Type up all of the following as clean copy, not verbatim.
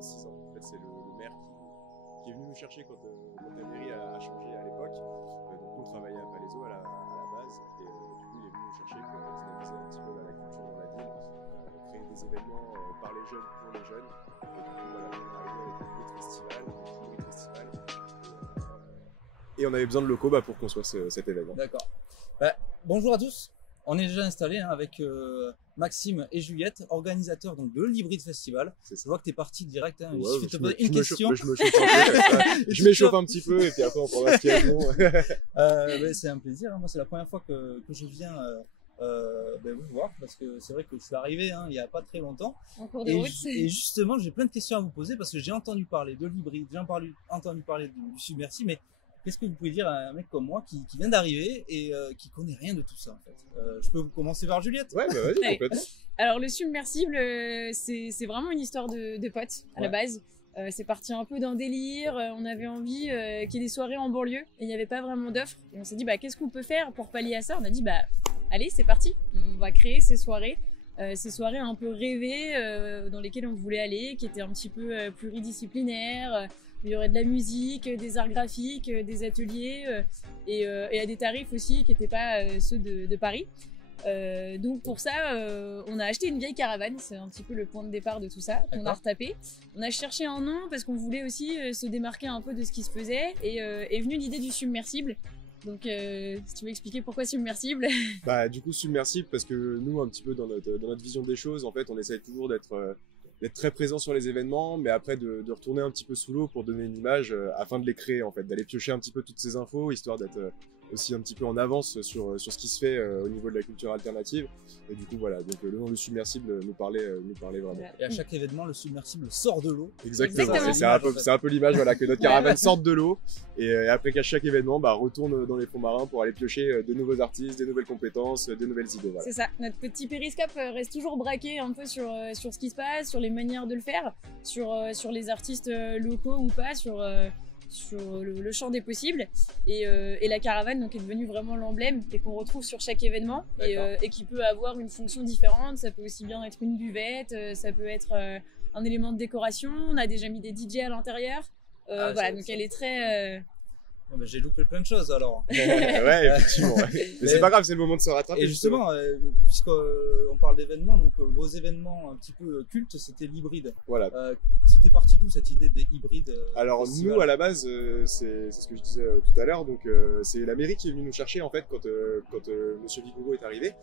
pendant 6 ans. En fait, c'est le maire qui est venu nous chercher quand la mairie a changé à l'époque. Donc nous, on travaillait à Palaiseau à la base, et du coup, il est venu nous chercher pour dynamiser un petit peu la culture dans la ville, créer des événements par les jeunes pour les jeunes. Et du coup, voilà, on est arrivé avec le festival, le festival. Et on avait besoin de locaux pour construire cet événement. D'accord. Bonjour à tous. On est déjà installé avec Maxime et Juliette, organisateurs donc, de l'Hybrid Festival. Je vois que tu es parti direct. Hein, ouais, je te poser une question. Je m'échauffe un petit peu et puis après on prendra ce qu'il y a de bon. C'est un plaisir. Hein. Moi, c'est la première fois que je viens vous voir parce que c'est vrai que je suis arrivé il n'y a pas très longtemps. En cours de route. Et justement, j'ai plein de questions à vous poser parce que j'ai entendu parler de l'Hybrid, j'ai entendu parler du Submersible, mais qu'est-ce que vous pouvez dire à un mec comme moi qui vient d'arriver et qui connaît rien de tout ça en fait? Je peux commencer par Juliette? Ouais, vas-y, complètement. Alors le Submersible, c'est vraiment une histoire de potes à la base. C'est parti un peu d'un délire, on avait envie qu'il y ait des soirées en banlieue et il n'y avait pas vraiment d'offres. Et on s'est dit qu'est-ce qu'on peut faire pour pallier à ça? On a dit allez, c'est parti, on va créer ces soirées un peu rêvées dans lesquelles on voulait aller, qui étaient un petit peu pluridisciplinaires. Il y aurait de la musique, des arts graphiques, des ateliers et à des tarifs aussi qui n'étaient pas ceux de Paris. Donc pour ça, on a acheté une vieille caravane, c'est un petit peu le point de départ de tout ça, qu'on a retapé. On a cherché un nom parce qu'on voulait aussi se démarquer un peu de ce qui se faisait et est venue l'idée du Submersible. Donc si tu veux expliquer pourquoi Submersible? Du coup Submersible parce que nous un petit peu dans notre vision des choses, en fait on essaye toujours d'être très présent sur les événements, mais après de retourner un petit peu sous l'eau pour donner une image afin de les créer en fait, d'aller piocher un petit peu toutes ces infos, histoire d'être aussi un petit peu en avance sur ce qui se fait au niveau de la culture alternative. Et du coup voilà, donc le nom du Submersible nous parlait vraiment. Et à chaque événement, le Submersible sort de l'eau. Exactement. C'est un peu l'image que notre caravane sorte de l'eau et après qu'à chaque événement retourne dans les fonds marins pour aller piocher de nouveaux artistes, des nouvelles compétences, des nouvelles idées. Voilà. C'est ça, notre petit périscope reste toujours braqué un peu sur ce qui se passe, sur les manières de le faire, sur les artistes locaux ou pas, sur le champ des possibles. Et la caravane donc, est devenue vraiment l'emblème et qu'on retrouve sur chaque événement et qui peut avoir une fonction différente. Ça peut aussi bien être une buvette, ça peut être un élément de décoration. On a déjà mis des DJ à l'intérieur. Donc elle est très... J'ai loupé plein de choses alors. Ouais, effectivement. Mais c'est pas grave, c'est le moment de se rattraper. Et justement, puisqu'on parle d'événements, donc vos événements un petit peu cultes, c'était l'hybride. Voilà. C'était parti d'où cette idée des hybrides? Alors nous, à la base, c'est ce que je disais tout à l'heure. Donc c'est la mairie qui est venue nous chercher en fait quand Monsieur Vigoureux est arrivé.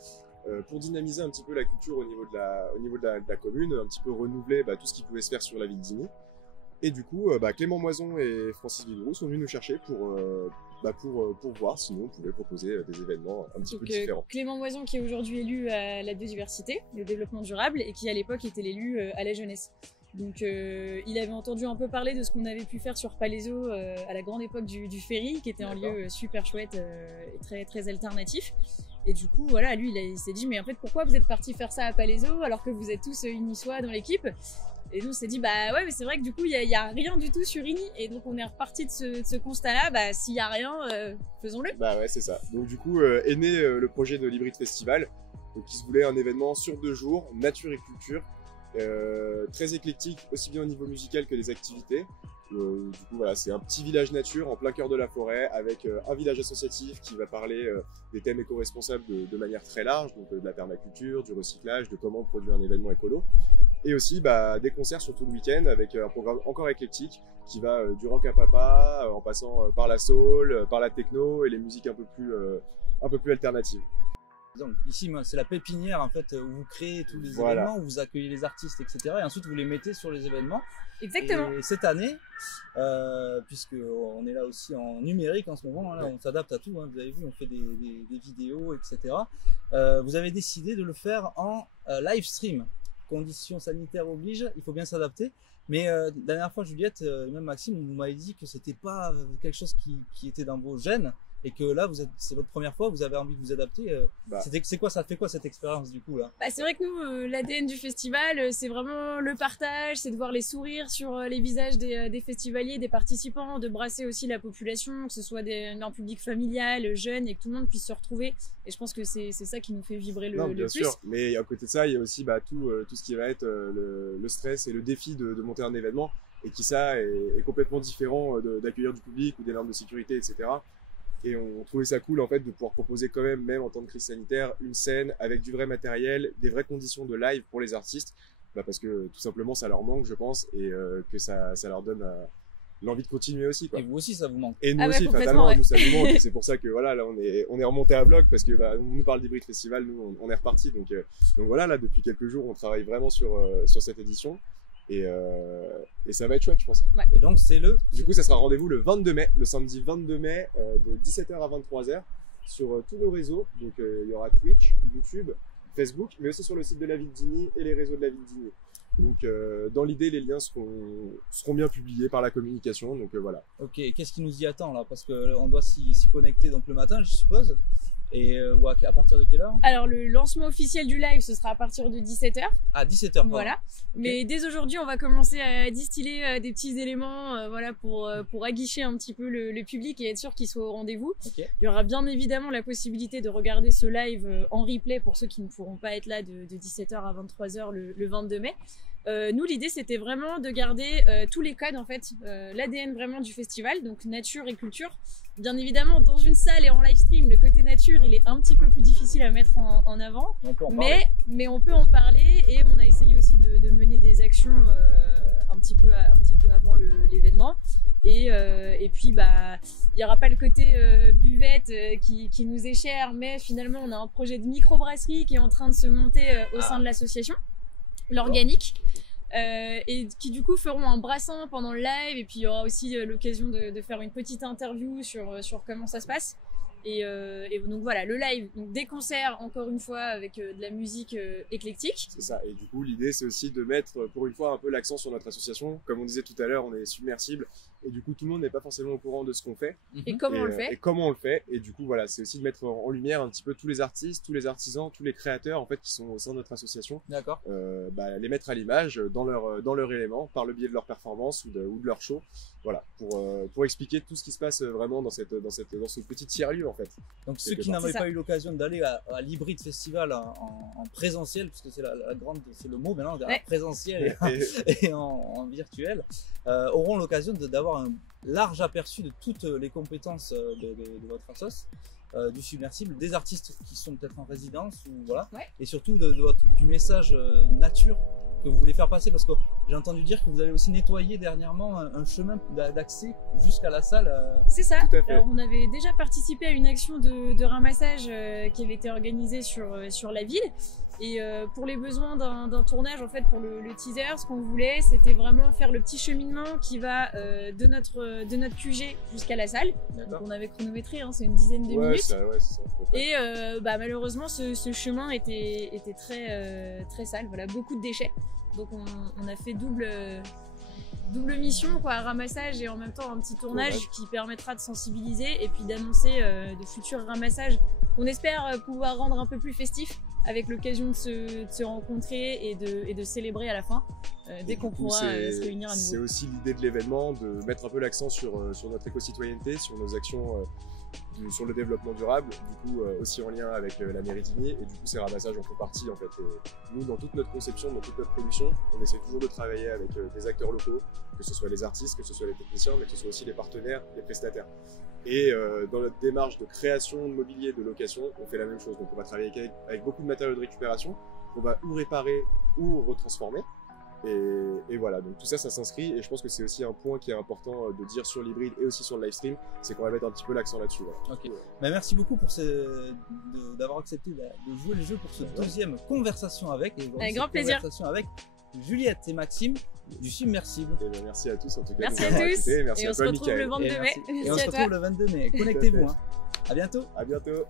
Pour dynamiser un petit peu la culture au niveau de la commune, un petit peu renouveler tout ce qui pouvait se faire sur la ville d'Igny. Et du coup, Clément Moison et Francis Vigoureux sont venus nous chercher pour voir si nous on pouvait proposer des événements un petit peu différents. Clément Moison qui est aujourd'hui élu à la biodiversité, le développement durable, et qui à l'époque était l'élu à la jeunesse. Donc il avait entendu un peu parler de ce qu'on avait pu faire sur Palaiseau à la grande époque du ferry, qui était un lieu super chouette et très, très alternatif. Et du coup, voilà, lui, il s'est dit, mais en fait, pourquoi vous êtes partis faire ça à Palaiseau alors que vous êtes tous unissois dans l'équipe? Et nous, on s'est dit, ouais, mais c'est vrai que du coup, il y a rien du tout sur Igny. Et donc, on est reparti de ce constat-là. S'il y a rien, faisons-le. Ouais, c'est ça. Donc, du coup, est né le projet de l'Hybrid Festival. Donc, qui se voulait un événement sur 2 jours, nature et culture. Très éclectique, aussi bien au niveau musical que des activités. Du coup, voilà, c'est un petit village nature en plein cœur de la forêt avec un village associatif qui va parler des thèmes éco-responsables de manière très large, donc de la permaculture, du recyclage, de comment produire un événement écolo. Et aussi des concerts sur tout le week-end avec un programme encore éclectique qui va du rock à papa en passant par la soul, par la techno et les musiques un peu plus alternatives. Donc ici, c'est la pépinière en fait où vous créez tous les événements, où vous accueillez les artistes, etc. Et ensuite vous les mettez sur les événements. Exactement. Et cette année, puisqu'on est là aussi en numérique en ce moment, là, on s'adapte à tout. Vous avez vu, on fait des vidéos, etc. Vous avez décidé de le faire en live stream. Conditions sanitaires obligent, il faut bien s'adapter. Mais la dernière fois, Juliette, même Maxime, vous m'avez dit que c'était pas quelque chose qui était dans vos gènes et que là c'est votre première fois, vous avez envie de vous adapter. C'est quoi, ça fait quoi cette expérience du coup là? Bah, c'est vrai que nous, l'ADN du festival, c'est vraiment le partage, c'est de voir les sourires sur les visages des festivaliers, des participants, de brasser aussi la population, que ce soit un public familial, jeune, et que tout le monde puisse se retrouver. Et je pense que c'est ça qui nous fait vibrer le bien plus. sûr, mais à côté de ça, il y a aussi tout ce qui va être le stress et le défi de monter un événement, et qui ça est complètement différent d'accueillir du public ou des normes de sécurité, etc. Et on trouvait ça cool en fait de pouvoir proposer quand même en temps de crise sanitaire, une scène avec du vrai matériel, des vraies conditions de live pour les artistes, parce que tout simplement ça leur manque, je pense, et que ça leur donne l'envie de continuer aussi, quoi. Et vous aussi ça vous manque? Et nous aussi, fatalement, nous ça nous manque, et c'est pour ça que voilà, là on est remonté à bloc, parce que on nous parle d'Hybrid Festival, nous on est reparti, donc voilà, là depuis quelques jours on travaille vraiment sur cette édition. Et ça va être chouette, je pense. Ouais. Et donc du coup ça sera rendez-vous le 22 mai, le samedi 22 mai de 17h à 23h sur tous nos réseaux. Donc il y aura Twitch, YouTube, Facebook, mais aussi sur le site de la ville d'Igny et les réseaux de la ville d'Igny. Donc dans l'idée, les liens seront bien publiés par la communication, donc voilà. Ok, et qu'est-ce qui nous y attend là? Parce qu'on doit s'y connecter donc le matin, je suppose. Et à partir de quelle heure? Alors le lancement officiel du live, ce sera à partir de 17h. À 17h. Voilà. Okay. Mais dès aujourd'hui, on va commencer à distiller des petits éléments, voilà, pour aguicher un petit peu le public et être sûr qu'il soit au rendez-vous. Okay. Il y aura bien évidemment la possibilité de regarder ce live en replay pour ceux qui ne pourront pas être là de 17h à 23h le 22 mai. Nous, l'idée, c'était vraiment de garder tous les codes, en fait, l'ADN vraiment du festival, donc nature et culture. Bien évidemment, dans une salle et en live stream, le côté nature, il est un petit peu plus difficile à mettre en avant, mais on peut en parler, et on a essayé aussi de mener des actions un petit peu avant l'événement. Et puis, il n'y aura pas le côté buvette qui nous est cher, mais finalement, on a un projet de microbrasserie qui est en train de se monter au sein de l'association, l'organique. Et qui du coup feront un brassin pendant le live, et puis il y aura aussi l'occasion de faire une petite interview sur comment ça se passe. Et donc voilà, le live, donc des concerts encore une fois avec de la musique éclectique. C'est ça, et du coup l'idée c'est aussi de mettre pour une fois un peu l'accent sur notre association. Comme on disait tout à l'heure, on est submersible, et du coup tout le monde n'est pas forcément au courant de ce qu'on fait. Et comment on le fait. Et comment on le fait, et du coup voilà, c'est aussi de mettre en lumière un petit peu tous les artistes, tous les artisans, tous les créateurs en fait qui sont au sein de notre association. D'accord. Les mettre à l'image dans leur élément, par le biais de leur performance ou de leur show. Voilà, pour expliquer tout ce qui se passe vraiment dans ce petit tiers-lieu en fait. Donc ceux qui n'avaient pas eu l'occasion d'aller à l'Hybrid Festival en présentiel, parce que c'est le mot maintenant, en présentiel et en virtuel, auront l'occasion d'avoir un large aperçu de toutes les compétences de votre assoce, du submersible, des artistes qui sont peut-être en résidence, ou voilà, et surtout du message nature que vous voulez faire passer, parce que j'ai entendu dire que vous avez aussi nettoyé dernièrement un chemin d'accès jusqu'à la salle. C'est ça. Alors, on avait déjà participé à une action de ramassage qui avait été organisée sur la ville. Et pour les besoins d'un tournage, en fait, pour le teaser, ce qu'on voulait, c'était vraiment faire le petit cheminement qui va de notre QG jusqu'à la salle. Donc on avait chronométré, c'est une dizaine de minutes. C'est ça. Et malheureusement, ce chemin était très, très sale, voilà, beaucoup de déchets. Donc on a fait double mission, quoi, ramassage et en même temps un petit tournage qui permettra de sensibiliser et puis d'annoncer de futurs ramassages qu'on espère pouvoir rendre un peu plus festifs, avec l'occasion de se rencontrer et de célébrer à la fin, dès qu'on pourra se réunir à nouveau. C'est aussi l'idée de l'événement, de mettre un peu l'accent sur notre éco-citoyenneté, sur nos actions sur le développement durable, du coup aussi en lien avec la mairie d'Igny, et du coup ces ramassages en font partie en fait. Et nous, dans toute notre conception, dans toute notre production, on essaie toujours de travailler avec des acteurs locaux, que ce soit les artistes, que ce soit les techniciens, mais que ce soit aussi les partenaires, les prestataires. Et dans notre démarche de création de mobilier, de location, on fait la même chose. Donc on va travailler avec beaucoup de matériaux de récupération, qu'on va ou réparer ou retransformer. Et voilà, donc tout ça, ça s'inscrit, et je pense que c'est aussi un point qui est important de dire sur l'hybride et aussi sur le live stream, c'est qu'on va mettre un petit peu l'accent là-dessus. Voilà. Ok. Merci beaucoup d'avoir accepté de jouer le jeu pour ce deuxième conversation avec. Avec grand plaisir. Conversation avec Juliette et Maxime du Submersible. Et merci à tous en tout cas. Merci à tous. Merci et à on se retrouve le 22 mai. Et on se retrouve le 22 mai. Connectez-vous. À bientôt. À bientôt.